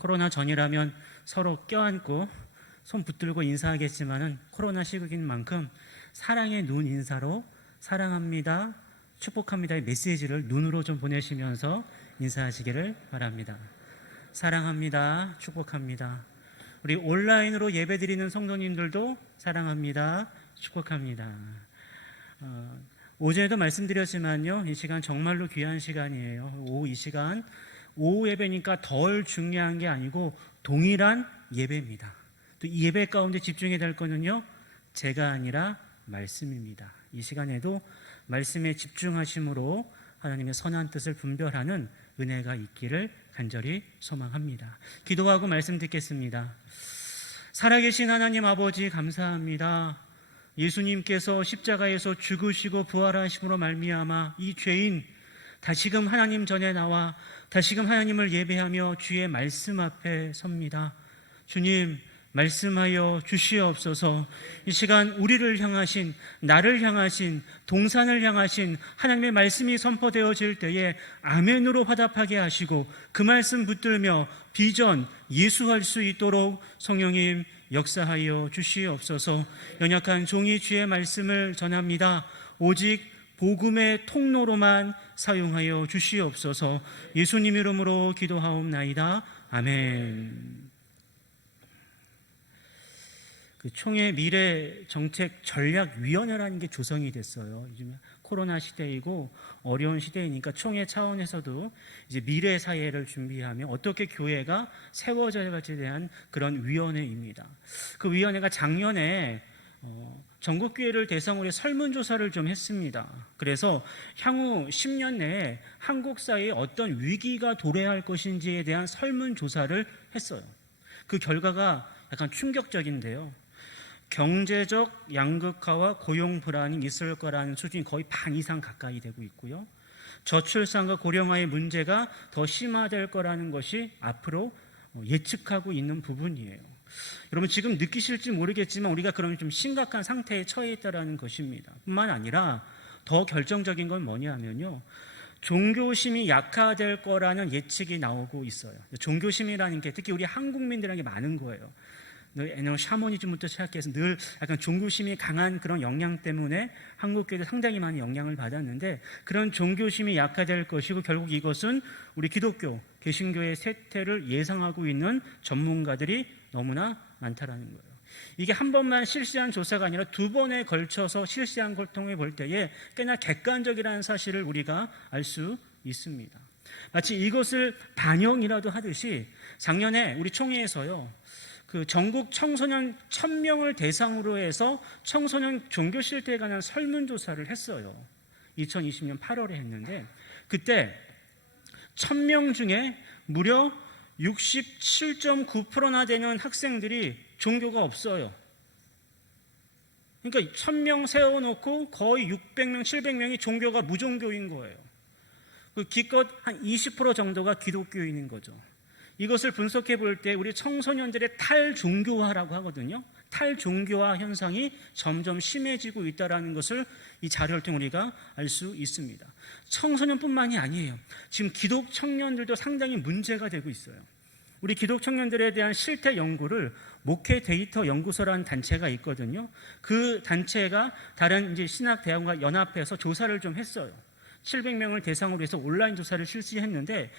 코로나 전이라면 서로 껴안고 손 붙들고 인사하겠지만은 코로나 시국인 만큼 사랑의 눈 인사로 사랑합니다, 축복합니다의 메시지를 눈으로 좀 보내시면서 인사하시기를 바랍니다. 사랑합니다, 축복합니다. 우리 온라인으로 예배드리는 성도님들도 사랑합니다, 축복합니다. 오전에도 말씀드렸지만요, 이 시간 정말로 귀한 시간이에요. 이 시간 오후 예배니까 덜 중요한 게 아니고 동일한 예배입니다. 또 이 예배 가운데 집중해야 될 거는요, 제가 아니라 말씀입니다. 이 시간에도 말씀에 집중하심으로 하나님의 선한 뜻을 분별하는 은혜가 있기를 간절히 소망합니다. 기도하고 말씀 듣겠습니다. 살아계신 하나님 아버지, 감사합니다. 예수님께서 십자가에서 죽으시고 부활하심으로 말미암아 이 죄인 다시금 하나님 전에 나와 다시금 하나님을 예배하며 주의 말씀 앞에 섭니다. 주님, 말씀하여 주시옵소서. 이 시간 우리를 향하신, 나를 향하신, 동산을 향하신 하나님의 말씀이 선포되어질 때에 아멘으로 화답하게 하시고 그 말씀 붙들며 비전 예수할 수 있도록 성령님 역사하여 주시옵소서. 연약한 종이 주의 말씀을 전합니다. 오직 복음의 통로로만 사용하여 주시옵소서. 예수님 이름으로 기도하옵나이다. 아멘. 그 총회 미래정책전략위원회라는 게 조성이 됐어요. 요즘 코로나 시대이고 어려운 시대이니까 총회 차원에서도 이제 미래 사회를 준비하며 어떻게 교회가 세워져야 할지에 대한 그런 위원회입니다. 그 위원회가 작년에 전국교회를 대상으로 설문조사를 좀 했습니다. 그래서 향후 10년 내에 한국 사회에 어떤 위기가 도래할 것인지에 대한 설문조사를 했어요. 그 결과가 약간 충격적인데요. 경제적 양극화와 고용 불안이 있을 거라는 수준이 거의 반 이상 가까이 되고 있고요. 저출산과 고령화의 문제가 더 심화될 거라는 것이 앞으로 예측하고 있는 부분이에요. 여러분 지금 느끼실지 모르겠지만 우리가 그러면 좀 심각한 상태에 처해 있다는 것입니다. 뿐만 아니라 더 결정적인 건 뭐냐면요, 종교심이 약화될 거라는 예측이 나오고 있어요. 종교심이라는 게 특히 우리 한국민들에게 많은 거예요. 옛날 샤머니즘부터 시작해서 늘 약간 종교심이 강한 그런 영향 때문에 한국교회도 상당히 많은 영향을 받았는데, 그런 종교심이 약화될 것이고 결국 이것은 우리 기독교, 개신교의 쇠퇴를 예상하고 있는 전문가들이 너무나 많다라는 거예요. 이게 한 번만 실시한 조사가 아니라 두 번에 걸쳐서 실시한 걸 통해 볼 때에 꽤나 객관적이라는 사실을 우리가 알 수 있습니다. 마치 이것을 반영이라도 하듯이 작년에 우리 총회에서요, 그 전국 청소년 1000명을 대상으로 해서 청소년 종교 실태에 관한 설문조사를 했어요. 2020년 8월에 했는데 그때 1000명 중에 무려 67.9%나 되는 학생들이 종교가 없어요. 그러니까 1000명 세워놓고 거의 600명, 700명이 종교가 무종교인 거예요. 기껏 한 20% 정도가 기독교인인 거죠. 이것을 분석해 볼 때 우리 청소년들의 탈종교화라고 하거든요. 탈종교화 현상이 점점 심해지고 있다는 것을 이 자료를 통해 우리가 알 수 있습니다. 청소년뿐만이 아니에요. 지금 기독 청년들도 상당히 문제가 되고 있어요. 우리 기독 청년들에 대한 실태 연구를 목회 데이터 연구소라는 단체가 있거든요. 그 단체가 다른 이제 신학대학과 연합해서 조사를 좀 했어요. 700명을 대상으로 해서 온라인 조사를 실시했는데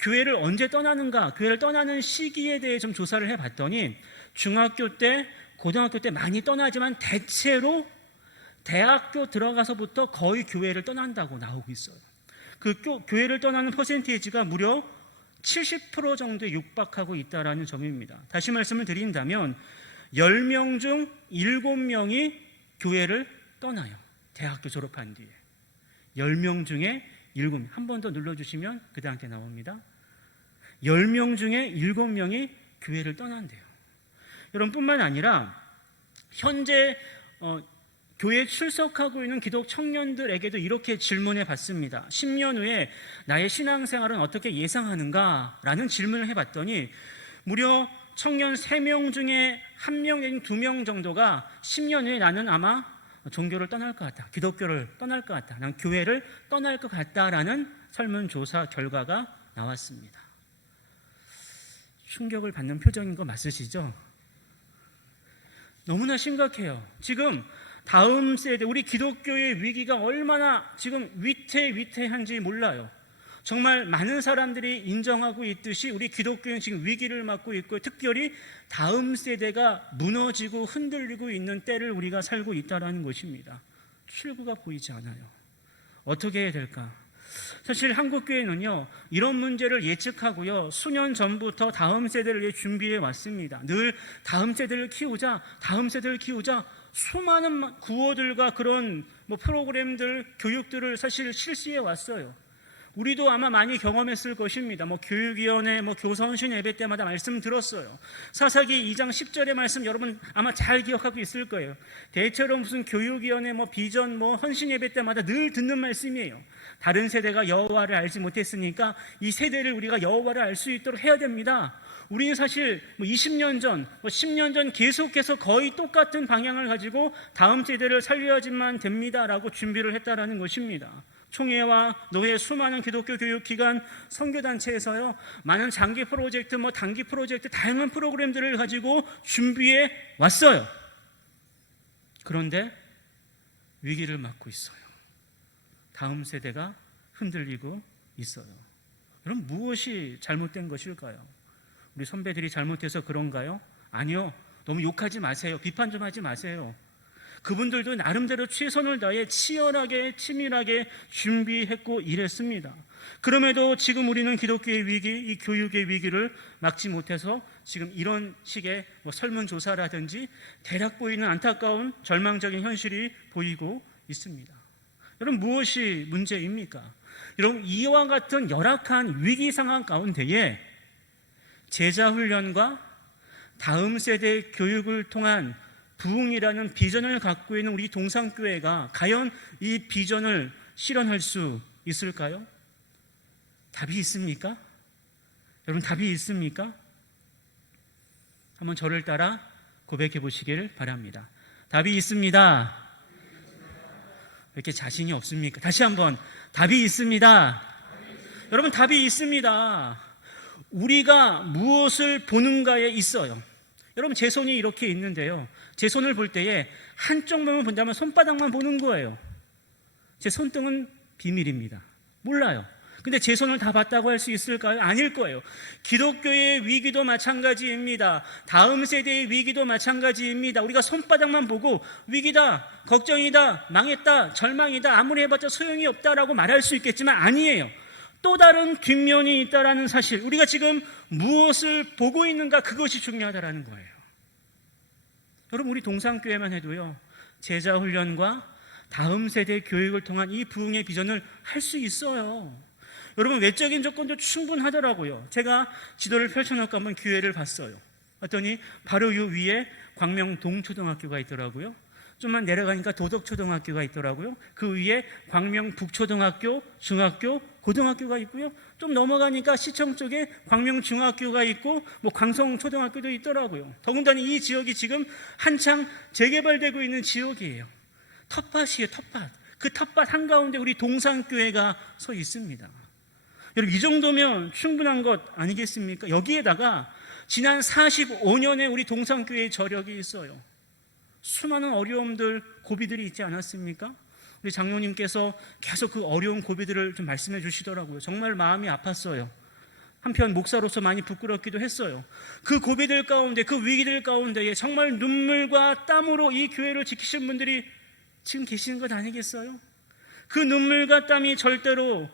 교회를 언제 떠나는가, 교회를 떠나는 시기에 대해 좀 조사를 해봤더니 중학교 때, 고등학교 때 많이 떠나지만 대체로 대학교 들어가서부터 거의 교회를 떠난다고 나오고 있어요. 그 교회를 떠나는 퍼센테이지가 무려 70% 정도에 육박하고 있다는 점입니다. 다시 말씀을 드린다면 10명 중 7명이 교회를 떠나요. 대학교 졸업한 뒤에 10명 중에 7명, 한 번 더 눌러주시면 그 다음에 나옵니다. 10명 중에 7명이 교회를 떠난대요. 여러분 뿐만 아니라 현재 교회에 출석하고 있는 기독 청년들에게도 이렇게 질문해 봤습니다. 10년 후에 나의 신앙생활은 어떻게 예상하는가? 라는 질문을 해봤더니 무려 청년 3명 중에 1명 내지 2명 정도가 10년 후에 나는 아마 종교를 떠날 것 같다, 기독교를 떠날 것 같다, 난 교회를 떠날 것 같다라는 설문조사 결과가 나왔습니다. 충격을 받는 표정인 거 맞으시죠? 너무나 심각해요. 지금 다음 세대, 우리 기독교의 위기가 얼마나 지금 위태위태한지 몰라요. 정말 많은 사람들이 인정하고 있듯이 우리 기독교는 지금 위기를 맞고 있고, 특별히 다음 세대가 무너지고 흔들리고 있는 때를 우리가 살고 있다는 것입니다. 출구가 보이지 않아요. 어떻게 해야 될까? 사실 한국교회는요, 이런 문제를 예측하고요, 수년 전부터 다음 세대를 위해 준비해 왔습니다. 늘 다음 세대를 키우자, 다음 세대를 키우자, 수많은 구호들과 그런 프로그램들, 교육들을 사실 실시해 왔어요. 우리도 아마 많이 경험했을 것입니다. 교육위원회, 교선신 예배 때마다 말씀 들었어요. 사사기 2장 10절의 말씀 여러분 아마 잘 기억하고 있을 거예요. 대체로 무슨 교육위원회, 비전, 헌신 예배 때마다 늘 듣는 말씀이에요. 다른 세대가 여호와를 알지 못했으니까 이 세대를 우리가 여호와를 알 수 있도록 해야 됩니다. 우리는 사실 20년 전, 10년 전 계속해서 거의 똑같은 방향을 가지고 다음 세대를 살려야지만 됩니다라고 준비를 했다라는 것입니다. 총회와 노회, 수많은 기독교 교육기관, 선교단체에서요, 많은 장기 프로젝트, 단기 프로젝트, 다양한 프로그램들을 가지고 준비해 왔어요. 그런데 위기를 맞고 있어요. 다음 세대가 흔들리고 있어요. 그럼 무엇이 잘못된 것일까요? 우리 선배들이 잘못해서 그런가요? 아니요. 너무 욕하지 마세요. 비판 좀 하지 마세요. 그분들도 나름대로 최선을 다해 치열하게, 치밀하게 준비했고 일했습니다. 그럼에도 지금 우리는 기독교의 위기, 이 교육의 위기를 막지 못해서 지금 이런 식의 설문조사라든지 대략 보이는 안타까운 절망적인 현실이 보이고 있습니다. 여러분, 무엇이 문제입니까? 여러분, 이와 같은 열악한 위기 상황 가운데에 제자 훈련과 다음 세대 교육을 통한 부흥이라는 비전을 갖고 있는 우리 동산교회가 과연 이 비전을 실현할 수 있을까요? 답이 있습니까? 여러분, 답이 있습니까? 한번 저를 따라 고백해 보시길 바랍니다. 답이 있습니다. 왜 이렇게 자신이 없습니까? 다시 한번, 답이 있습니다. 여러분, 답이 있습니다. 우리가 무엇을 보는가에 있어요. 여러분, 제 손이 이렇게 있는데요, 제 손을 볼 때에 한쪽만 본다면 손바닥만 보는 거예요. 제 손등은 비밀입니다. 몰라요. 근데 제 손을 다 봤다고 할 수 있을까요? 아닐 거예요. 기독교의 위기도 마찬가지입니다. 다음 세대의 위기도 마찬가지입니다. 우리가 손바닥만 보고 위기다, 걱정이다, 망했다, 절망이다, 아무리 해봤자 소용이 없다라고 말할 수 있겠지만 아니에요. 또 다른 뒷면이 있다라는 사실, 우리가 지금 무엇을 보고 있는가, 그것이 중요하다라는 거예요. 여러분, 우리 동산교회만 해도요, 제자 훈련과 다음 세대 교육을 통한 이 부흥의 비전을 할 수 있어요. 여러분, 외적인 조건도 충분하더라고요. 제가 지도를 펼쳐놓고 한번 기회를 봤어요. 봤더니 바로 요 위에 광명동초등학교가 있더라고요. 좀만 내려가니까 도덕초등학교가 있더라고요. 그 위에 광명북초등학교, 중학교, 고등학교가 있고요. 좀 넘어가니까 시청 쪽에 광명중학교가 있고 광성초등학교도 있더라고요. 더군다나 이 지역이 지금 한창 재개발되고 있는 지역이에요. 텃밭이에요, 텃밭. 그 텃밭 한가운데 우리 동산교회가 서 있습니다. 여러분, 이 정도면 충분한 것 아니겠습니까? 여기에다가 지난 45년에 우리 동산교회의 저력이 있어요. 수많은 어려움들, 고비들이 있지 않았습니까? 우리 장로님께서 계속 그 어려운 고비들을 좀 말씀해 주시더라고요. 정말 마음이 아팠어요. 한편 목사로서 많이 부끄럽기도 했어요. 그 고비들 가운데, 그 위기들 가운데에 정말 눈물과 땀으로 이 교회를 지키신 분들이 지금 계시는 것 아니겠어요? 그 눈물과 땀이 절대로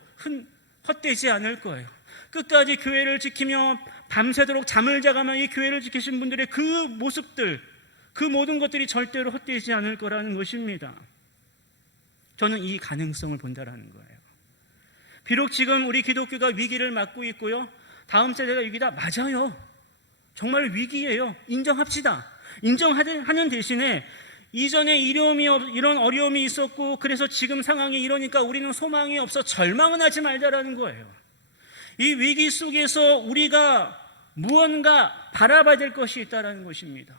헛되지 않을 거예요. 끝까지 교회를 지키며 밤새도록 잠을 자가며 이 교회를 지키신 분들의 그 모습들, 그 모든 것들이 절대로 헛되지 않을 거라는 것입니다. 저는 이 가능성을 본다라는 거예요. 비록 지금 우리 기독교가 위기를 맞고 있고요, 다음 세대가 위기다, 맞아요. 정말 위기예요. 인정합시다. 인정하는 대신에 이전에 이런 어려움이 있었고, 그래서 지금 상황이 이러니까 우리는 소망이 없어 절망은 하지 말자라는 거예요. 이 위기 속에서 우리가 무언가 바라봐야 될 것이 있다는 것입니다.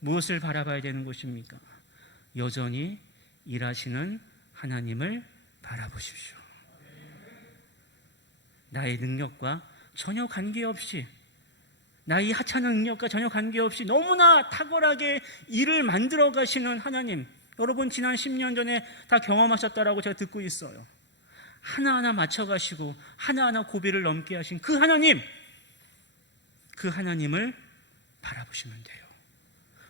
무엇을 바라봐야 되는 것입니까? 여전히 일하시는 하나님을 바라보십시오. 나의 능력과 전혀 관계없이 나이 하찮은 능력과 전혀 관계없이 너무나 탁월하게 일을 만들어 가시는 하나님, 여러분 지난 10년 전에 다 경험하셨다라고 제가 듣고 있어요. 하나하나 맞춰가시고 하나하나 고비를 넘게 하신 그 하나님, 그 하나님을 바라보시면 돼요.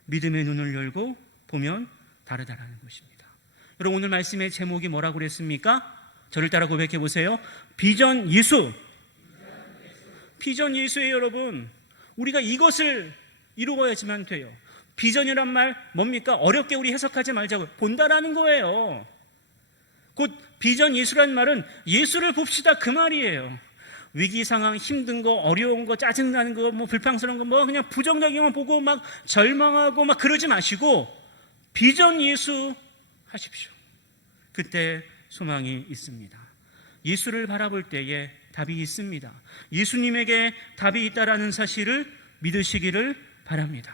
믿음의 눈을 열고 보면 다르다라는 것입니다. 여러분 오늘 말씀의 제목이 뭐라고 그랬습니까? 저를 따라 고백해 보세요. 비전 예수. 비전 예수예요. 여러분, 우리가 이것을 이루어야지만 돼요. 비전이란 말 뭡니까? 어렵게 우리 해석하지 말자고, 본다라는 거예요. 곧 비전 예수란 말은 예수를 봅시다 그 말이에요. 위기 상황, 힘든 거, 어려운 거, 짜증나는 거, 뭐 불평스러운 거, 뭐 그냥 부정적인 거 보고 막 절망하고 막 그러지 마시고 비전 예수 하십시오. 그때 소망이 있습니다. 예수를 바라볼 때에 답이 있습니다. 예수님에게 답이 있다라는 사실을 믿으시기를 바랍니다.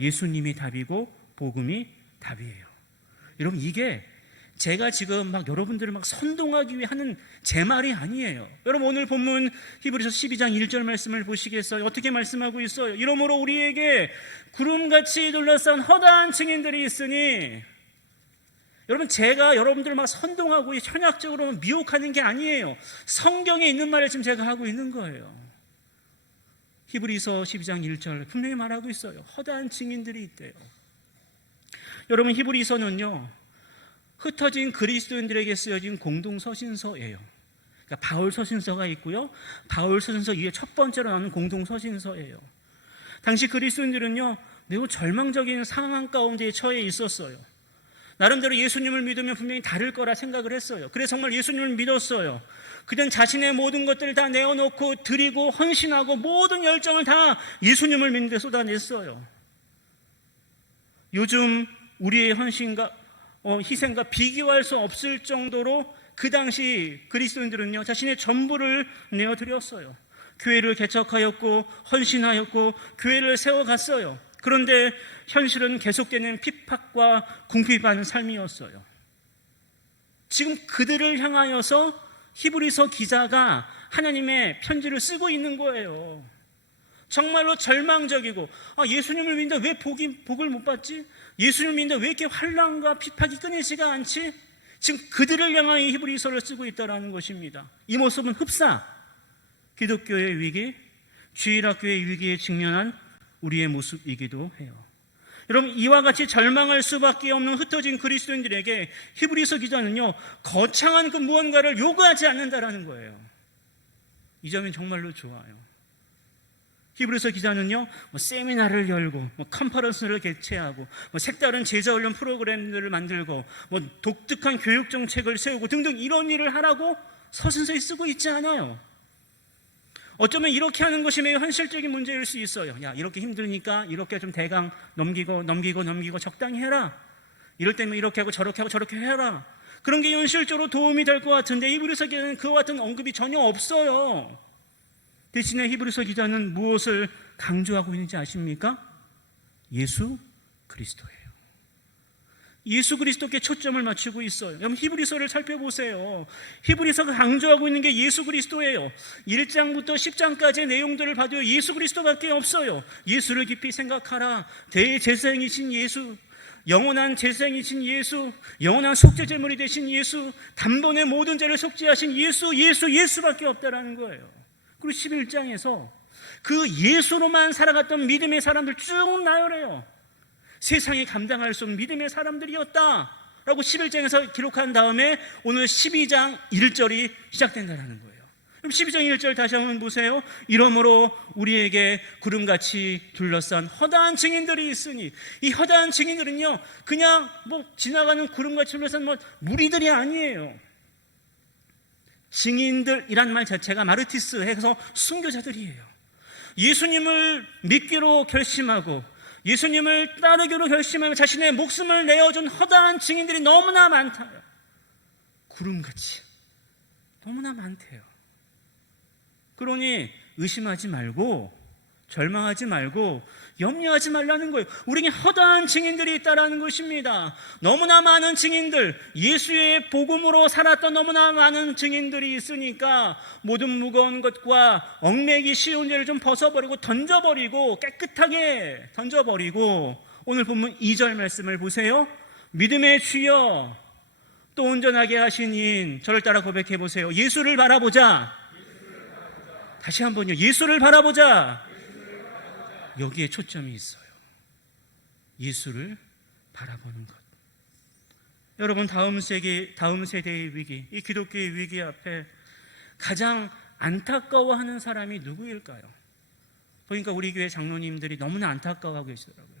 예수님이 답이고 복음이 답이에요. 여러분, 이게 제가 지금 막 여러분들을 막 선동하기 위해 하는 제 말이 아니에요. 여러분 오늘 본문 히브리서 12장 1절 말씀을 보시겠어요? 어떻게 말씀하고 있어요? 이러므로 우리에게 구름같이 둘러싼 허다한 증인들이 있으니, 여러분 제가 여러분들을 막 선동하고 현학적으로 미혹하는 게 아니에요. 성경에 있는 말을 지금 제가 하고 있는 거예요. 히브리서 12장 1절 분명히 말하고 있어요. 허다한 증인들이 있대요. 여러분 히브리서는요, 흩어진 그리스도인들에게 쓰여진 공동 서신서예요. 그러니까 바울 서신서가 있고요, 바울 서신서 이에 첫 번째로 나오는 공동 서신서예요. 당시 그리스도인들은요 매우 절망적인 상황 가운데 처해 있었어요. 나름대로 예수님을 믿으면 분명히 다를 거라 생각을 했어요. 그래서 정말 예수님을 믿었어요. 그는 자신의 모든 것들을 다 내어놓고 드리고 헌신하고 모든 열정을 다 예수님을 믿는 데 쏟아냈어요. 요즘 우리의 헌신과 희생과 비교할 수 없을 정도로 그 당시 그리스도인들은요 자신의 전부를 내어드렸어요. 교회를 개척하였고 헌신하였고 교회를 세워갔어요. 그런데 현실은 계속되는 핍박과 궁핍한 삶이었어요. 지금 그들을 향하여서 히브리서 기자가 하나님의 편지를 쓰고 있는 거예요. 정말로 절망적이고, 예수님을 믿는데 왜 복을 못 받지? 예수님을 믿는데 왜 이렇게 환난과 핍박이 끊이지가 않지? 지금 그들을 향하여 히브리서를 쓰고 있다는 것입니다. 이 모습은 흡사 기독교의 위기, 주일학교의 위기에 직면한 우리의 모습이기도 해요. 여러분, 이와 같이 절망할 수밖에 없는 흩어진 그리스도인들에게 히브리서 기자는요 거창한 그 무언가를 요구하지 않는다라는 거예요. 이 점이 정말로 좋아요. 히브리서 기자는요 세미나를 열고 컨퍼런스를 개최하고 색다른 제자훈련 프로그램들을 만들고 독특한 교육 정책을 세우고 등등 이런 일을 하라고 서신서에 쓰고 있지 않아요. 어쩌면 이렇게 하는 것이 매우 현실적인 문제일 수 있어요. 야, 이렇게 힘드니까 이렇게 좀 대강 넘기고 적당히 해라. 이럴 때면 이렇게 하고 저렇게 해라. 그런 게 현실적으로 도움이 될 것 같은데 히브리서 기자는 그와 같은 언급이 전혀 없어요. 대신에 히브리서 기자는 무엇을 강조하고 있는지 아십니까? 예수 그리스도예요. 예수 그리스도께 초점을 맞추고 있어요. 여러분 히브리서를 살펴보세요. 히브리서가 강조하고 있는 게 예수 그리스도예요. 1장부터 10장까지의 내용들을 봐도 예수 그리스도밖에 없어요. 예수를 깊이 생각하라. 대제사장이신 예수, 영원한 제사장이신 예수, 영원한 속죄제물이 되신 예수, 단번에 모든 죄를 속죄하신 예수밖에 없다라는 거예요. 그리고 11장에서 그 예수로만 살아갔던 믿음의 사람들 쭉 나열해요. 세상에 감당할 수 없는 믿음의 사람들이었다 라고 11장에서 기록한 다음에 오늘 12장 1절이 시작된다는 거예요. 그럼 12장 1절 다시 한번 보세요. 이러므로 우리에게 구름같이 둘러싼 허다한 증인들이 있으니, 이 허다한 증인들은요 그냥 지나가는 구름같이 둘러싼 무리들이 아니에요. 증인들이란 말 자체가 마르티스 해서 순교자들이에요. 예수님을 믿기로 결심하고 예수님을 따르기로 결심하며 자신의 목숨을 내어준 허다한 증인들이 너무나 많다요. 구름같이 너무나 많대요. 그러니 의심하지 말고 절망하지 말고 염려하지 말라는 거예요. 우리에게 허다한 증인들이 있다라는 것입니다. 너무나 많은 증인들, 예수의 복음으로 살았던 너무나 많은 증인들이 있으니까 모든 무거운 것과 얽매기 쉬운 죄를 좀 벗어버리고 던져버리고 깨끗하게 던져버리고 오늘 본문 2절 말씀을 보세요. 믿음의 주여 또 온전하게 하신 이인, 저를 따라 고백해 보세요. 예수를 바라보자. 다시 한번요. 예수를 바라보자. 여기에 초점이 있어요. 예수를 바라보는 것. 여러분, 다음 세대의 위기, 이 기독교의 위기 앞에 가장 안타까워하는 사람이 누구일까요? 보니까 우리 교회 장로님들이 너무나 안타까워하고 계시더라고요.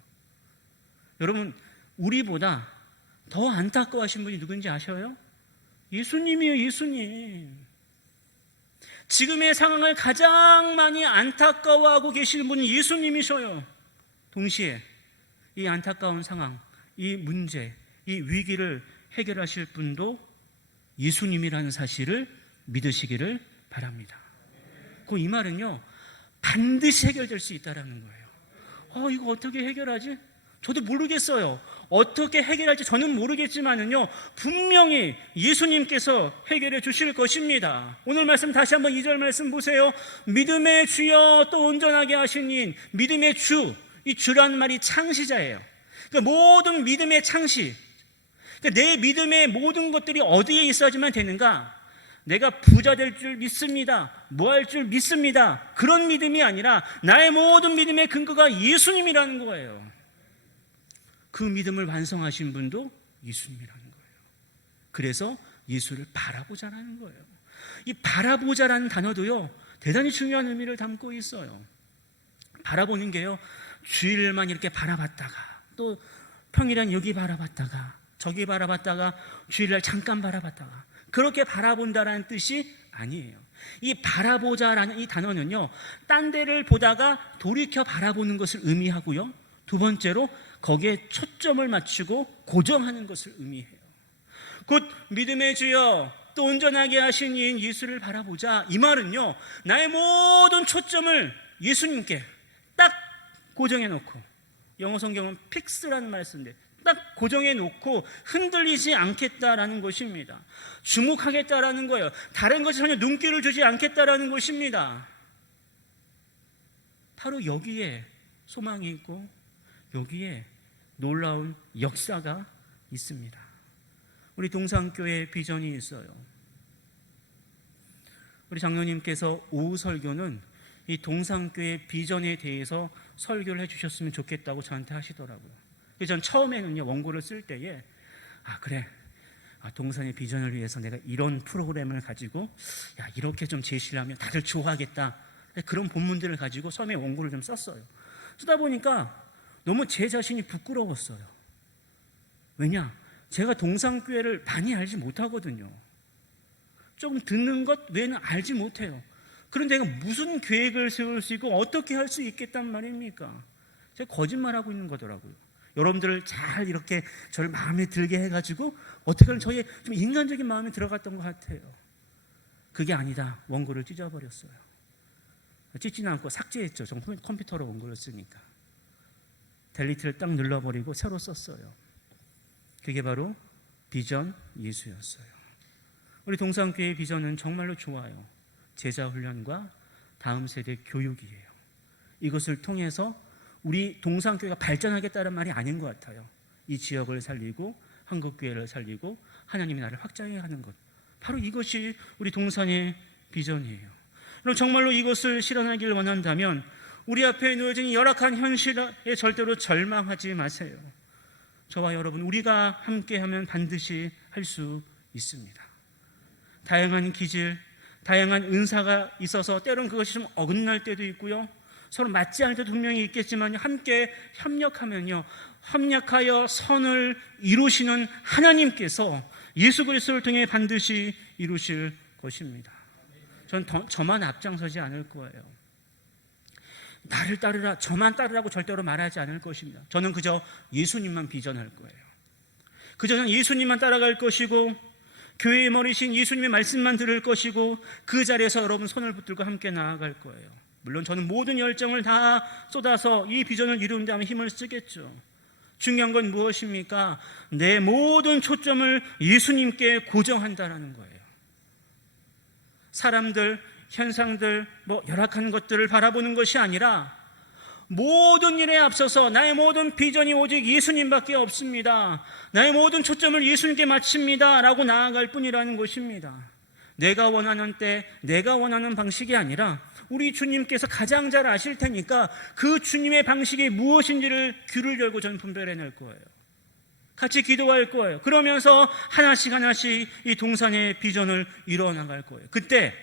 여러분, 우리보다 더 안타까워하신 분이 누군지 아셔요? 예수님이에요. 예수님. 지금의 상황을 가장 많이 안타까워하고 계시는 분이 예수님이셔요. 동시에 이 안타까운 상황, 이 문제, 이 위기를 해결하실 분도 예수님이라는 사실을 믿으시기를 바랍니다. 이 말은요, 반드시 해결될 수 있다는 거예요. 이거 어떻게 해결하지? 저도 모르겠어요. 어떻게 해결할지 저는 모르겠지만은요, 분명히 예수님께서 해결해 주실 것입니다. 오늘 말씀 다시 한번 2절 말씀 보세요. 믿음의 주여 또 온전하게 하신 이인. 믿음의 주, 이 주라는 말이 창시자예요. 그러니까 모든 믿음의 창시, 그러니까 내 믿음의 모든 것들이 어디에 있어야지만 되는가? 내가 부자 될 줄 믿습니다, 뭐 할 줄 믿습니다, 그런 믿음이 아니라 나의 모든 믿음의 근거가 예수님이라는 거예요. 그 믿음을 완성하신 분도 예수님이라는 거예요. 그래서 예수를 바라보자라는 거예요. 이 바라보자라는 단어도요, 대단히 중요한 의미를 담고 있어요. 바라보는 게요, 주일만 이렇게 바라봤다가 또 평일엔 여기 바라봤다가 저기 바라봤다가 주일날 잠깐 바라봤다가 그렇게 바라본다라는 뜻이 아니에요. 이 바라보자라는 이 단어는요, 딴 데를 보다가 돌이켜 바라보는 것을 의미하고요, 두 번째로 거기에 초점을 맞추고 고정하는 것을 의미해요. 곧 믿음의 주여 또 온전하게 하신 이인 예수를 바라보자, 이 말은요, 나의 모든 초점을 예수님께 딱 고정해 놓고, 영어 성경은 픽스라는 말을 쓰는데 딱 고정해 놓고 흔들리지 않겠다라는 것입니다. 주목하겠다라는 거예요. 다른 것에 전혀 눈길을 주지 않겠다라는 것입니다. 바로 여기에 소망이 있고 여기에 놀라운 역사가 있습니다. 우리 동산교회 비전이 있어요. 우리 장로님께서 오후 설교는 이 동산교회 비전에 대해서 설교를 해주셨으면 좋겠다고 저한테 하시더라고요. 그래서 전 처음에는요, 원고를 쓸 때에 그래, 동산의 비전을 위해서 내가 이런 프로그램을 가지고 이렇게 좀 제시를 하면 다들 좋아하겠다, 그런 본문들을 가지고 처음에 원고를 좀 썼어요. 쓰다 보니까 너무 제 자신이 부끄러웠어요. 왜냐? 제가 동산교회를 많이 알지 못하거든요. 조금 듣는 것 외에는 알지 못해요. 그런데 내가 무슨 계획을 세울 수 있고 어떻게 할 수 있겠단 말입니까? 제가 거짓말하고 있는 거더라고요. 여러분들을 잘 이렇게 저를 마음에 들게 해가지고 어떻게 하면 저의 좀 인간적인 마음에 들어갔던 것 같아요. 그게 아니다. 원고를 찢어버렸어요. 찢지는 않고 삭제했죠. 전 컴퓨터로 원고를 쓰니까. 델리트를 딱 눌러버리고 새로 썼어요. 그게 바로 비전 예수였어요. 우리 동산교회 비전은 정말로 좋아요. 제자 훈련과 다음 세대 교육이에요. 이것을 통해서 우리 동산교회가 발전하겠다는 말이 아닌 것 같아요. 이 지역을 살리고 한국교회를 살리고 하나님의 나라를 확장해 가는 것, 바로 이것이 우리 동산의 비전이에요. 그럼 정말로 이것을 실현하기를 원한다면 우리 앞에 놓여진 열악한 현실에 절대로 절망하지 마세요. 저와 여러분, 우리가 함께하면 반드시 할 수 있습니다. 다양한 기질, 다양한 은사가 있어서 때론 그것이 좀 어긋날 때도 있고요, 서로 맞지 않을 때도 분명히 있겠지만 함께 협력하면요, 협력하여 선을 이루시는 하나님께서 예수 그리스도를 통해 반드시 이루실 것입니다. 전 저만 앞장서지 않을 거예요. 나를 따르라, 저만 따르라고 절대로 말하지 않을 것입니다. 저는 그저 예수님만 비전할 거예요. 그저 저는 예수님만 따라갈 것이고 교회의 머리신 예수님의 말씀만 들을 것이고 그 자리에서 여러분 손을 붙들고 함께 나아갈 거예요. 물론 저는 모든 열정을 다 쏟아서 이 비전을 이루는 데 힘을 쓰겠죠. 중요한 건 무엇입니까? 내 모든 초점을 예수님께 고정한다는 거예요. 사람들, 현상들, 열악한 것들을 바라보는 것이 아니라 모든 일에 앞서서 나의 모든 비전이 오직 예수님밖에 없습니다. 나의 모든 초점을 예수님께 맞춥니다 라고 나아갈 뿐이라는 것입니다. 내가 원하는 때, 내가 원하는 방식이 아니라 우리 주님께서 가장 잘 아실 테니까 그 주님의 방식이 무엇인지를 귀를 열고 저는 분별해낼 거예요. 같이 기도할 거예요. 그러면서 하나씩 하나씩 이 동산의 비전을 이뤄나갈 거예요. 그때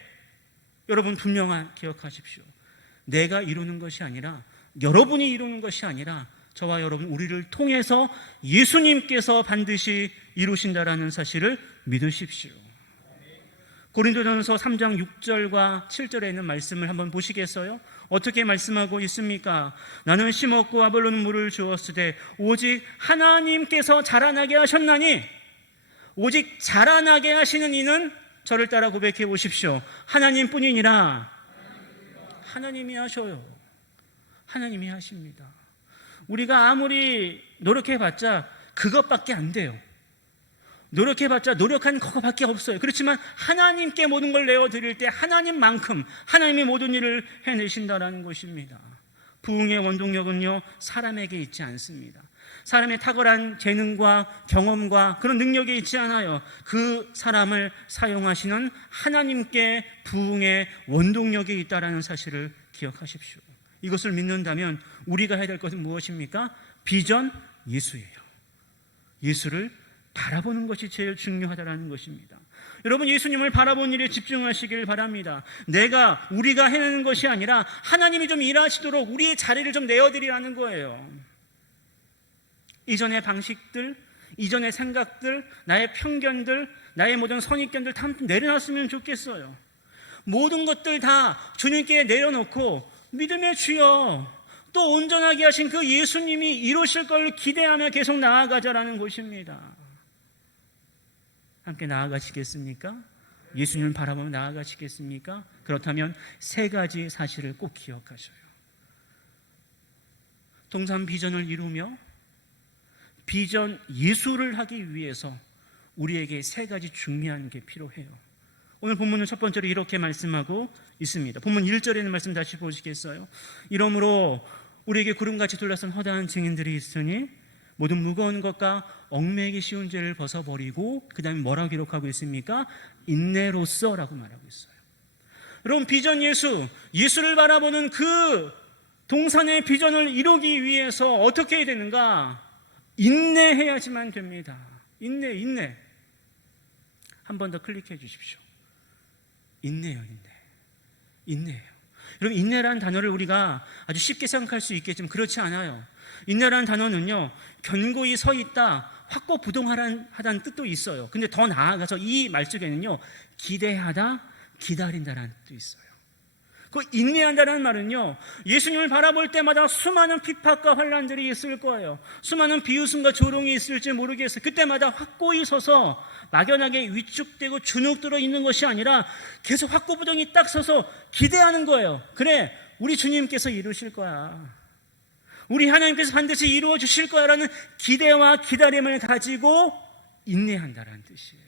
여러분 분명히 기억하십시오. 내가 이루는 것이 아니라, 여러분이 이루는 것이 아니라 저와 여러분 우리를 통해서 예수님께서 반드시 이루신다라는 사실을 믿으십시오. 고린도전서 3장 6절과 7절에 있는 말씀을 한번 보시겠어요? 어떻게 말씀하고 있습니까? 나는 심었고 아볼로는 물을 주었으되 오직 하나님께서 자라나게 하셨나니, 오직 자라나게 하시는 이는 저를 따라 고백해 보십시오. 하나님뿐이니라. 하나님이 하셔요. 하나님이 하십니다. 우리가 아무리 노력해봤자 그것밖에 안 돼요. 노력해봤자 노력한 그것밖에 없어요. 그렇지만 하나님께 모든 걸 내어드릴 때 하나님만큼 하나님이 모든 일을 해내신다는 것입니다. 부흥의 원동력은요, 사람에게 있지 않습니다. 사람의 탁월한 재능과 경험과 그런 능력이 있지 않아요. 그 사람을 사용하시는 하나님께 부흥의 원동력이 있다는 사실을 기억하십시오. 이것을 믿는다면 우리가 해야 될 것은 무엇입니까? 비전 예수예요. 예수를 바라보는 것이 제일 중요하다는 것입니다. 여러분, 예수님을 바라보는 일에 집중하시길 바랍니다. 우리가 해내는 것이 아니라 하나님이 좀 일하시도록 우리의 자리를 좀 내어드리라는 거예요. 이전의 방식들, 이전의 생각들, 나의 편견들, 나의 모든 선입견들 다 내려놨으면 좋겠어요. 모든 것들 다 주님께 내려놓고 믿음의 주여, 또 온전하게 하신 그 예수님이 이루실 걸 기대하며 계속 나아가자라는 것입니다. 함께 나아가시겠습니까? 예수님을 바라보며 나아가시겠습니까? 그렇다면 세 가지 사실을 꼭 기억하셔요. 동산 비전을 이루며 비전 예수를 하기 위해서 우리에게 세 가지 중요한 게 필요해요. 오늘 본문은 첫 번째로 이렇게 말씀하고 있습니다. 본문 1절에 있는 말씀 다시 보시겠어요? 이러므로 우리에게 구름같이 둘러싼 허다한 증인들이 있으니 모든 무거운 것과 얽매이기 쉬운 죄를 벗어버리고, 그 다음에 뭐라고 기록하고 있습니까? 인내로써라고 말하고 있어요. 여러분, 비전 예수를 바라보는 그 동산의 비전을 이루기 위해서 어떻게 해야 되는가? 인내해야지만 됩니다. 인내. 한 번 더 클릭해 주십시오. 인내예요. 여러분, 인내라는 단어를 우리가 아주 쉽게 생각할 수 있겠지만 그렇지 않아요. 인내라는 단어는요, 견고히 서 있다, 확고부동하다는 뜻도 있어요. 근데 더 나아가서 이 말 속에는요, 기대하다, 기다린다라는 뜻도 있어요. 그 인내한다는 말은요, 예수님을 바라볼 때마다 수많은 핍박과 환난들이 있을 거예요. 수많은 비웃음과 조롱이 있을지 모르겠어요. 그때마다 확고히 서서 막연하게 위축되고 주눅들어 있는 것이 아니라 계속 확고부동이 딱 서서 기대하는 거예요. 그래, 우리 주님께서 이루실 거야, 우리 하나님께서 반드시 이루어 주실 거야라는 기대와 기다림을 가지고 인내한다라는 뜻이에요.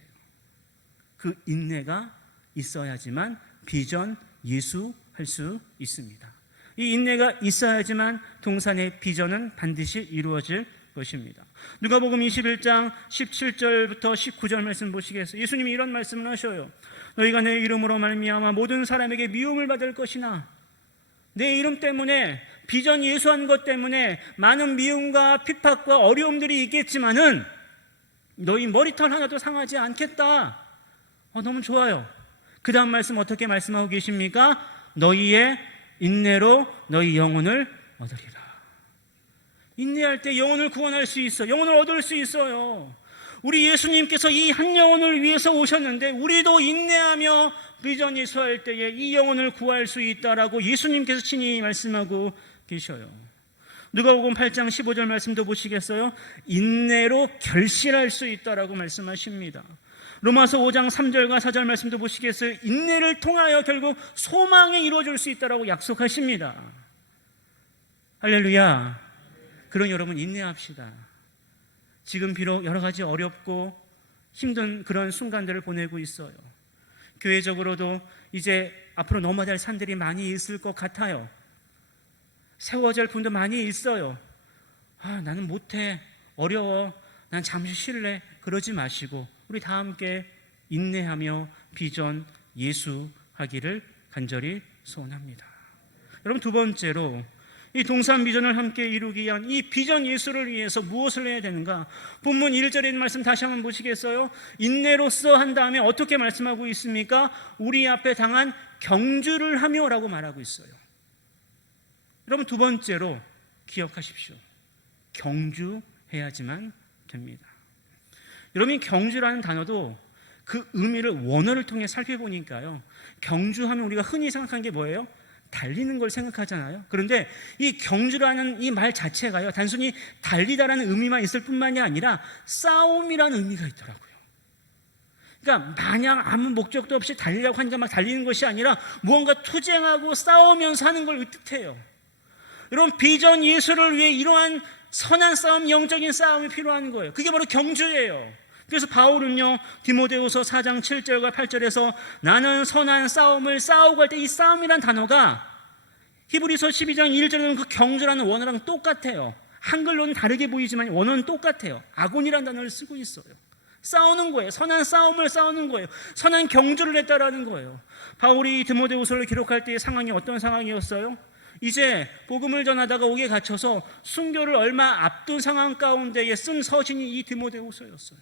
그 인내가 있어야지만 비전 예수 할 수 있습니다. 이 인내가 있어야지만 동산의 비전은 반드시 이루어질 것입니다. 누가복음 21장 17절부터 19절 말씀 보시겠어요? 예수님이 이런 말씀을 하셔요. 너희가 내 이름으로 말미암아 모든 사람에게 미움을 받을 것이나, 내 이름 때문에, 비전 예수한 것 때문에 많은 미움과 핍박과 어려움들이 있겠지만은 너희 머리털 하나도 상하지 않겠다. 너무 좋아요. 그 다음 말씀 어떻게 말씀하고 계십니까? 너희의 인내로 너희 영혼을 얻으리라. 인내할 때 영혼을 구원할 수 있어. 영혼을 얻을 수 있어요. 우리 예수님께서 이 한 영혼을 위해서 오셨는데 우리도 인내하며 비전 예수할 때에 이 영혼을 구할 수 있다라고 예수님께서 친히 말씀하고 계셔요. 누가복음 8장 15절 말씀도 보시겠어요? 인내로 결실할 수 있다라고 말씀하십니다. 로마서 5장 3절과 4절 말씀도 보시겠어요? 인내를 통하여 결국 소망이 이루어질 수 있다라고 약속하십니다. 할렐루야. 그런 여러분 인내합시다. 지금 비록 여러 가지 어렵고 힘든 그런 순간들을 보내고 있어요. 교회적으로도 이제 앞으로 넘어야 될 산들이 많이 있을 것 같아요. 세워질 분도 많이 있어요. 나는 못해, 어려워, 난 잠시 쉴래, 그러지 마시고 우리 다 함께 인내하며 비전 예수하기를 간절히 소원합니다. 여러분, 두 번째로 이 동산 비전을 함께 이루기 위한 이 비전 예수를 위해서 무엇을 해야 되는가? 본문 1절에 있는 말씀 다시 한번 보시겠어요? 인내로써 한 다음에 어떻게 말씀하고 있습니까? 우리 앞에 당한 경주를 하며 라고 말하고 있어요. 여러분, 두 번째로 기억하십시오. 경주해야지만 됩니다. 여러분, 경주라는 단어도 그 의미를 원어를 통해 살펴보니까요, 경주하면 우리가 흔히 생각하는 게 뭐예요? 달리는 걸 생각하잖아요. 그런데 이 경주라는 이 말 자체가요, 단순히 달리다라는 의미만 있을 뿐만이 아니라 싸움이라는 의미가 있더라고요. 그러니까 마냥 아무 목적도 없이 달리려고 하니까 막 달리는 것이 아니라 무언가 투쟁하고 싸우면서 하는 걸 뜻해요. 여러분, 비전 예수를 위해 이러한 선한 싸움, 영적인 싸움이 필요한 거예요. 그게 바로 경주예요. 그래서 바울은요, 디모데후서 4장 7절과 8절에서 나는 선한 싸움을 싸우고 할 때 이 싸움이란 단어가 히브리서 12장 1절에는 그 경주라는 원어랑 똑같아요. 한글로는 다르게 보이지만 원어는 똑같아요. 아곤이라는 단어를 쓰고 있어요. 싸우는 거예요. 선한 싸움을 싸우는 거예요. 선한 경주를 했다라는 거예요. 바울이 디모데후서를 기록할 때의 상황이 어떤 상황이었어요? 이제 복음을 전하다가 옥에 갇혀서 순교를 얼마 앞둔 상황 가운데에 쓴 서신이 이 디모데후서였어요.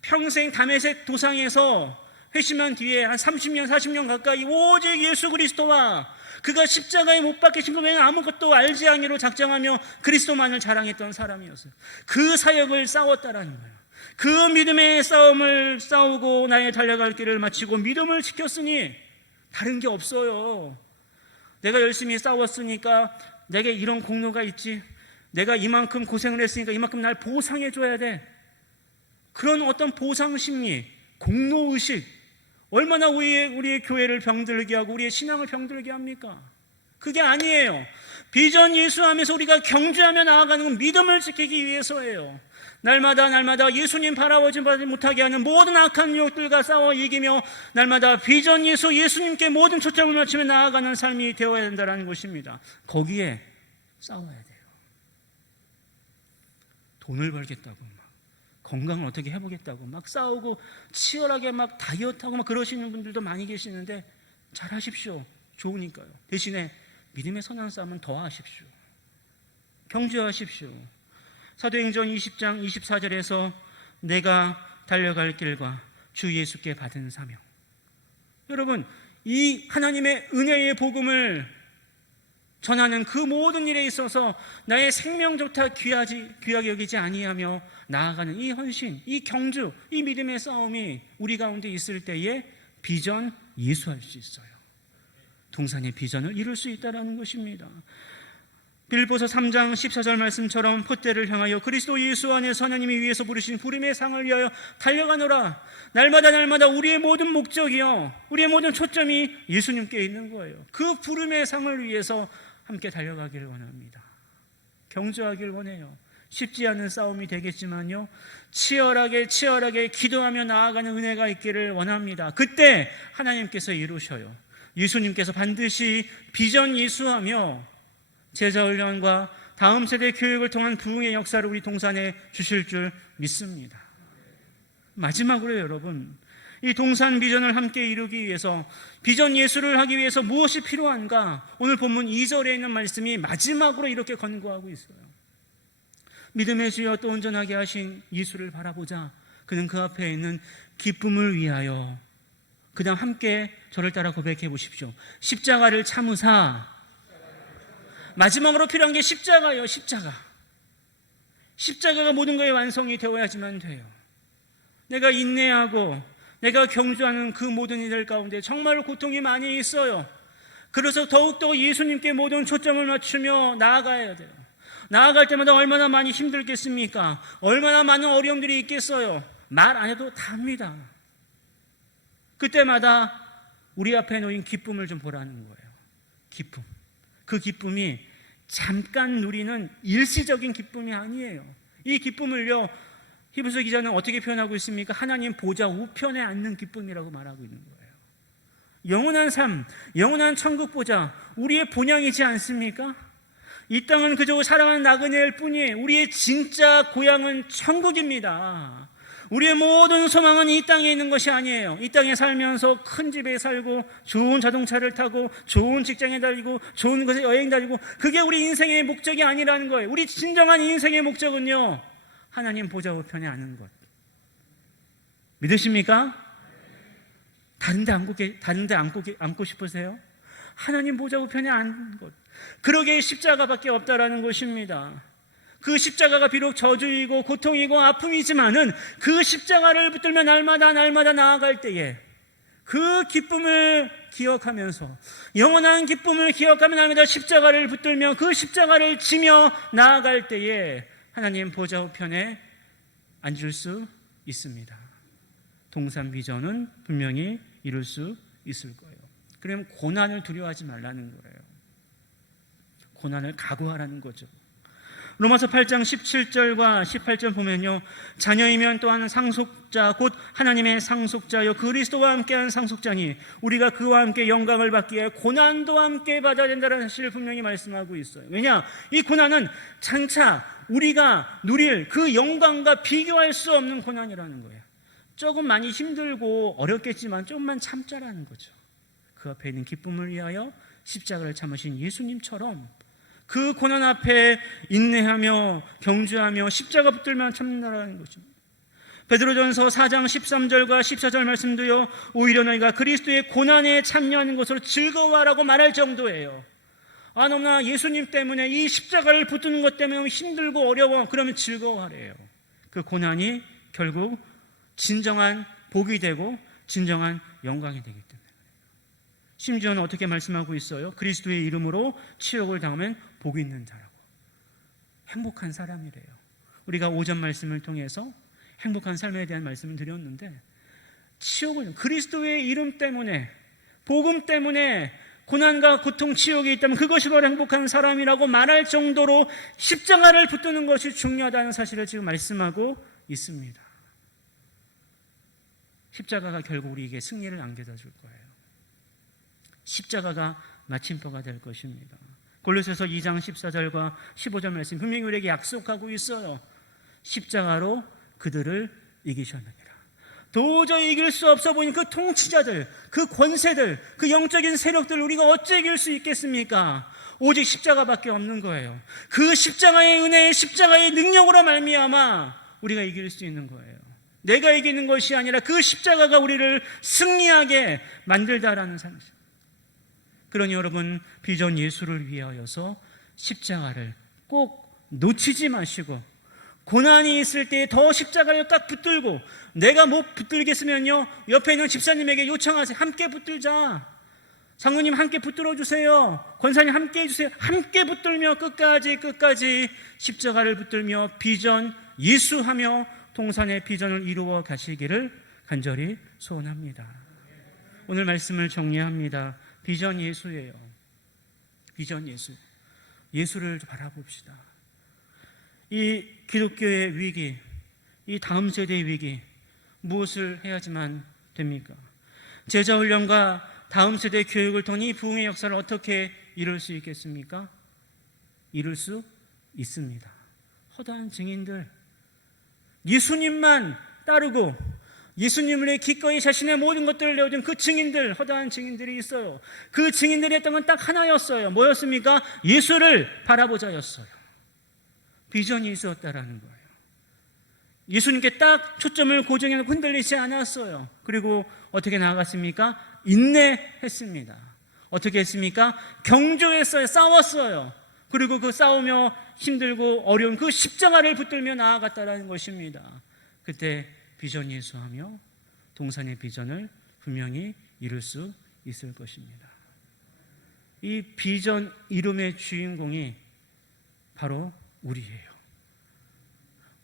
평생 다메섹 도상에서 회심한 뒤에 한 30년, 40년 가까이 오직 예수 그리스도와 그가 십자가에 못 박히신 것 외에는 아무것도 알지 아니로 작정하며 그리스도만을 자랑했던 사람이었어요. 그 사역을 싸웠다라는 거예요. 그 믿음의 싸움을 싸우고 나의 달려갈 길을 마치고 믿음을 지켰으니 다른 게 없어요. 내가 열심히 싸웠으니까 내게 이런 공로가 있지, 내가 이만큼 고생을 했으니까 이만큼 날 보상해 줘야 돼, 그런 어떤 보상심리, 공로의식, 얼마나 우리의 교회를 병들게 하고 우리의 신앙을 병들게 합니까? 그게 아니에요. 비전 예수하면서 우리가 경주하며 나아가는 건 믿음을 지키기 위해서예요. 날마다 예수님 바라보지 못하게 하는 모든 악한 유혹들과 싸워 이기며 날마다 비전 예수님께 모든 초점을 맞추며 나아가는 삶이 되어야 된다는 것입니다. 거기에 싸워야 돼요. 돈을 벌겠다고 막, 건강을 어떻게 해보겠다고 막 싸우고 치열하게 막 다이어트하고 막 그러시는 분들도 많이 계시는데 잘하십시오. 좋으니까요. 대신에 믿음의 선한 싸움은 더 하십시오. 경주하십시오. 사도행전 20장 24절에서 내가 달려갈 길과 주 예수께 받은 사명. 여러분, 이 하나님의 은혜의 복음을 전하는 그 모든 일에 있어서 나의 생명조차 귀하게 여기지 아니하며 나아가는 이 헌신, 이 경주, 이 믿음의 싸움이 우리 가운데 있을 때에 비전 예수할 수 있어요. 동산의 비전을 이룰 수 있다는 것입니다. 빌립보서 3장 14절 말씀처럼 폿대를 향하여 그리스도 예수 안에서 하나님이 위에서 부르신 부름의 상을 위하여 달려가노라. 날마다 우리의 모든 목적이요, 우리의 모든 초점이 예수님께 있는 거예요. 그 부름의 상을 위해서 함께 달려가기를 원합니다. 경주하길 원해요. 쉽지 않은 싸움이 되겠지만요, 치열하게 기도하며 나아가는 은혜가 있기를 원합니다. 그때 하나님께서 이루셔요. 예수님께서 반드시 비전 예수하며 제자훈련과 다음 세대 교육을 통한 부흥의 역사를 우리 동산에 주실 줄 믿습니다. 마지막으로 여러분, 이 동산 비전을 함께 이루기 위해서, 비전 예수를 하기 위해서 무엇이 필요한가? 오늘 본문 2절에 있는 말씀이 마지막으로 이렇게 권고하고 있어요. 믿음의 주여 또 온전하게 하신 예수를 바라보자. 그는 그 앞에 있는 기쁨을 위하여, 그 다음 함께 저를 따라 고백해 보십시오. 십자가를 참으사. 마지막으로 필요한 게 십자가예요. 십자가가 모든 것의 완성이 되어야지만 돼요. 내가 인내하고 내가 경주하는 그 모든 일들 가운데 정말로 고통이 많이 있어요. 그래서 더욱더 예수님께 모든 초점을 맞추며 나아가야 돼요. 나아갈 때마다 얼마나 많이 힘들겠습니까? 얼마나 많은 어려움들이 있겠어요. 말 안 해도 다 합니다. 그때마다 우리 앞에 놓인 기쁨을 좀 보라는 거예요. 기쁨. 그 기쁨이 잠깐 누리는 일시적인 기쁨이 아니에요. 이 기쁨을요, 히브리서 기자는 어떻게 표현하고 있습니까? 하나님 보좌 우편에 앉는 기쁨이라고 말하고 있는 거예요. 영원한 삶, 영원한 천국 보좌, 우리의 본향이지 않습니까? 이 땅은 그저 살아가는 나그네일 뿐이에요. 우리의 진짜 고향은 천국입니다. 우리의 모든 소망은 이 땅에 있는 것이 아니에요. 이 땅에 살면서 큰 집에 살고 좋은 자동차를 타고 좋은 직장에 다니고 좋은 곳에 여행 다니고, 그게 우리 인생의 목적이 아니라는 거예요. 우리 진정한 인생의 목적은요, 하나님 보좌 우편에 앉는 것. 믿으십니까? 다른데 앉고 싶으세요? 하나님 보좌 우편에 앉는 것. 그러기에 십자가밖에 없다라는 것입니다. 그 십자가가 비록 저주이고 고통이고 아픔이지만은 그 십자가를 붙들며 날마다 나아갈 때에 그 기쁨을 기억하면서, 영원한 기쁨을 기억하며 날마다 십자가를 붙들며 그 십자가를 지며 나아갈 때에 하나님 보좌 우편에 앉을 수 있습니다. 동산 비전은 분명히 이룰 수 있을 거예요. 그럼 고난을 두려워하지 말라는 거예요. 고난을 각오하라는 거죠. 로마서 8장 17절과 18절 보면요, 자녀이면 또한 상속자 곧 하나님의 상속자여 그리스도와 함께한 상속자니 우리가 그와 함께 영광을 받기 위해 고난도 함께 받아야 된다는 사실을 분명히 말씀하고 있어요. 왜냐? 이 고난은 장차 우리가 누릴 그 영광과 비교할 수 없는 고난이라는 거예요. 조금 많이 힘들고 어렵겠지만 조금만 참자라는 거죠. 그 앞에 있는 기쁨을 위하여 십자가를 참으신 예수님처럼 그 고난 앞에 인내하며 경주하며 십자가 붙들며 참는다는 것입니다. 베드로전서 4장 13절과 14절 말씀도요, 오히려 너희가 그리스도의 고난에 참여하는 것으로 즐거워하라고 말할 정도예요. 너무나 예수님 때문에 이 십자가를 붙드는 것 때문에 힘들고 어려워, 그러면 즐거워하래요. 그 고난이 결국 진정한 복이 되고 진정한 영광이 되기 때문에. 심지어는 어떻게 말씀하고 있어요? 그리스도의 이름으로 치욕을 당하면 복이 있는 자라고. 행복한 사람이래요. 우리가 오전 말씀을 통해서 행복한 삶에 대한 말씀을 드렸는데, 치욕을, 그리스도의 이름 때문에, 복음 때문에 고난과 고통, 치욕이 있다면 그것이 바로 행복한 사람이라고 말할 정도로 십자가를 붙드는 것이 중요하다는 사실을 지금 말씀하고 있습니다. 십자가가 결국 우리에게 승리를 안겨다 줄 거예요. 십자가가 마침표가 될 것입니다. 골로새서 2장 14절과 15절 말씀 분명히 우리에게 약속하고 있어요. 십자가로 그들을 이기셨느니라. 도저히 이길 수 없어 보이는 그 통치자들, 그 권세들, 그 영적인 세력들 우리가 어찌 이길 수 있겠습니까? 오직 십자가밖에 없는 거예요. 그 십자가의 은혜의 십자가의 능력으로 말미암아 우리가 이길 수 있는 거예요. 내가 이기는 것이 아니라 그 십자가가 우리를 승리하게 만들다라는 사실. 그러니 여러분, 비전 예수를 위하여서 십자가를 꼭 놓치지 마시고, 고난이 있을 때 더 십자가를 딱 붙들고, 내가 못 붙들겠으면요, 옆에 있는 집사님에게 요청하세요. 함께 붙들자. 장로님 함께 붙들어 주세요. 권사님 함께 해주세요. 함께 붙들며 끝까지 십자가를 붙들며 비전 예수하며 동산의 비전을 이루어 가시기를 간절히 소원합니다. 오늘 말씀을 정리합니다. 비전 예수예요. 비전 예수. 예수를 바라봅시다. 이 기독교의 위기, 이 다음 세대의 위기, 무엇을 해야지만 됩니까? 제자훈련과 다음 세대 교육을 통해 이 부흥의 역사를 어떻게 이룰 수 있겠습니까? 이룰 수 있습니다. 허다한 증인들, 예수님만 따르고 예수님을 위해 기꺼이 자신의 모든 것들을 내어준 그 증인들, 허다한 증인들이 있어요. 그 증인들이 했던 건 딱 하나였어요. 뭐였습니까? 예수를 바라보자였어요. 비전이 있었다라는 거예요. 예수님께 딱 초점을 고정해놓고 흔들리지 않았어요. 그리고 어떻게 나아갔습니까? 인내했습니다. 어떻게 했습니까? 경주했어요. 싸웠어요. 그리고 그 싸우며 힘들고 어려운 그 십자가를 붙들며 나아갔다라는 것입니다. 그때 비전 예수하며 동산의 비전을 분명히 이룰 수 있을 것입니다. 이 비전 이름의 주인공이 바로 우리예요.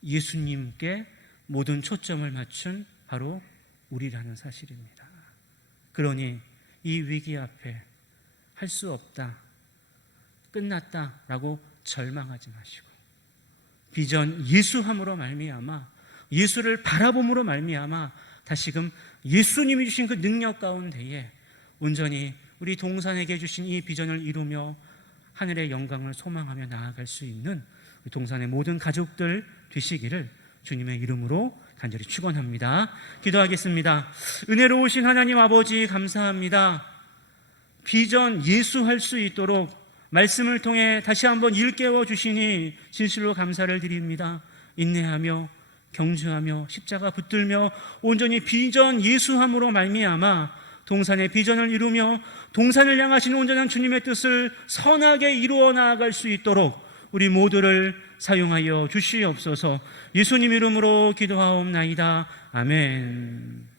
예수님께 모든 초점을 맞춘 바로 우리라는 사실입니다. 그러니 이 위기 앞에 할 수 없다, 끝났다라고 절망하지 마시고 비전 예수함으로 말미암아, 예수를 바라봄으로 말미암아 다시금 예수님이 주신 그 능력 가운데에 온전히 우리 동산에게 주신 이 비전을 이루며 하늘의 영광을 소망하며 나아갈 수 있는 동산의 모든 가족들 되시기를 주님의 이름으로 간절히 축원합니다. 기도하겠습니다. 은혜로우신 하나님 아버지 감사합니다. 비전 예수할 수 있도록 말씀을 통해 다시 한번 일깨워 주시니 진실로 감사를 드립니다. 인내하며 경주하며 십자가 붙들며 온전히 비전 예수함으로 말미암아 동산의 비전을 이루며 동산을 향하신 온전한 주님의 뜻을 선하게 이루어 나아갈 수 있도록 우리 모두를 사용하여 주시옵소서. 예수님 이름으로 기도하옵나이다. 아멘.